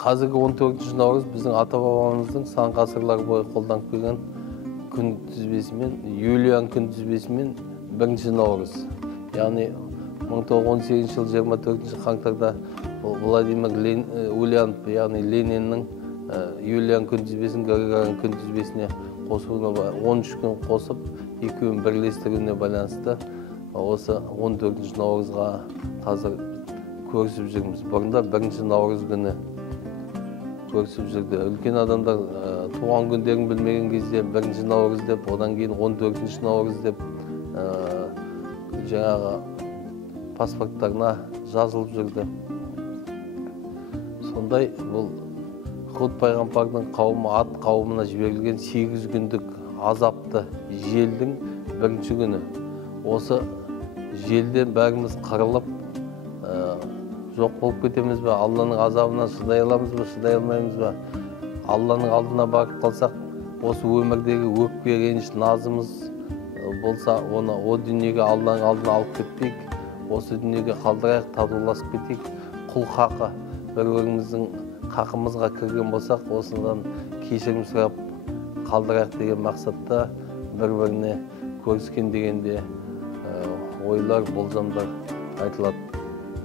қазіргі 14 наурыз біздің ата-бабамыздың сан ғасырлар бойы қолданып келген күн тізбесімен, Юлиан күн тізбесімен 1 наурыз. Яғни 1918 жыл 24 қаңтарда Владимир Ульянов, яғни Лениннің Юлиан күн тізбесін Гагарин күн тізбесіне қосуына 13 күн қосып, екеуін бірлестіруіне байланысты осы 14 наурызға қазір көрісіп жүрміз. Бұрында 1 наурыз күні көрісіп жүрді. Үлкен адамдар туған күндерін білмеген кезде 1 наурыз деп, одан кейін 14 наурыз деп жаңағы паспорттарына жазылып жүрді. Сондай бұл Хud пайғамбардың қауымы ат қауымына жіберілген 8 күндік азапты желдің 1 күні. Осы желден бәріміз қырылып, жоқ болып кетеміз бе, Алланың азабына шыдай аламыз ба, шыдай алмаймыз ба? Алланың алдына барып қалсақ, осы өмірдегі өкпе, реніш, назымыз болса, оны о дүниеге Алланың алдына алып кетпейік, осы дүниеге қалдырайық, татуласып кетейік. Құл хақы, бір-біріміздің хақымызға кірген болсақ, осыдан кешірім сұрап қалдырайық деген мақсатта бір-біріне көріскен дегенде ойлар, болжамдар айтылады.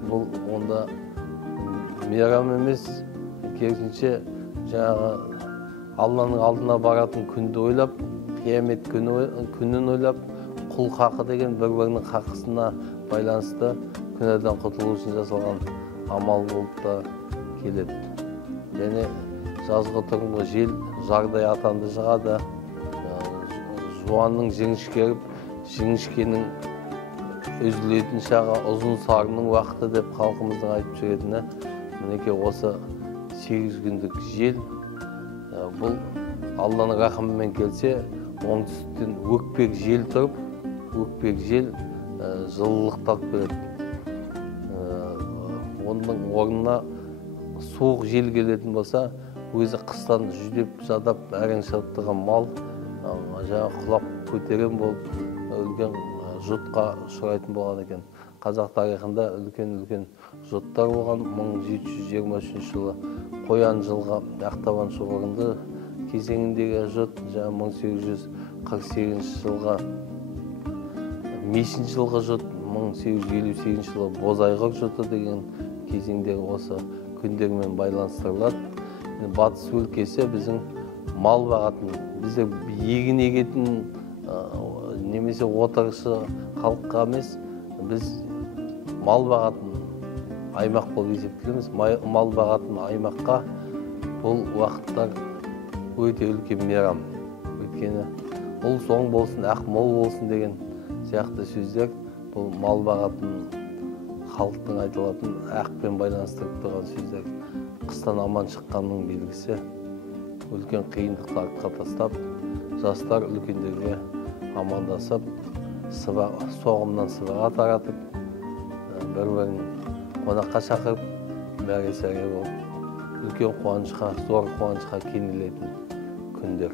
Бұл онда мейрам емес, керісінше жаңағы Алланың алдына баратын күнді ойлап, қиямет күнін ойлап, құл хақы деген бір-бірінің хақысына байланысты күнәдан құтылу үшін жасалған амал болып та келеді. Және жазғы тұрымғы жел жардай атанды жығады. Жуанның жіңішкеріп, жіңішкенің үзілетін шағы ұзын сарының уақыты деп халқымыздың айтып жүретіні. Мінекей осы 8 күндік жел, бұл Алланың рахымымен келсе, оңтүстіктен өкпек жел тұрып, өкпек жел жылылықтап береді. Оның орнына суық жел келетін болса, өзі қыстан жүдеп жадап әрең шығып тұрған мал жаңа құлап көтерген болып үлкен жұтқа ұшырайтын болған екен. Қазақ тарихында үлкен жұттар болған. 1723 жылы Қоян жылға Ақтабан шоғырынды кезеңіндегі жұт, жаңа 1848 жылға Мешін жылғы жұт, 1858 жылы Бозайғыр жұты деген кезеңдегі осы күндермен байланыстырылады. Батыс өлкесі біздің мал бағатын, біздер егін егетін немесе отырықшы халыққа емес, біз мал бағатын аймақ болып есептелеміз. Мал бағатын аймаққа бұл уақыттар өте үлкен мейрам. Өйткені ұл соң болсын, ақ мол болсын деген сияқты сөздер бұл мал бағатын халықтың айтылатын ақпен байланыстырып тұрған сөздер. Қыстан аман шыққанның белгісі. Үлкен қиындықтарды тастап, жастар үлкендерге амандасып, соғымнан сыбаға таратып, бір-бірін қонаққа шақырып, мәре-сәре болып, үлкен қуанышқа, зор қуанышқа кенелетін күндер.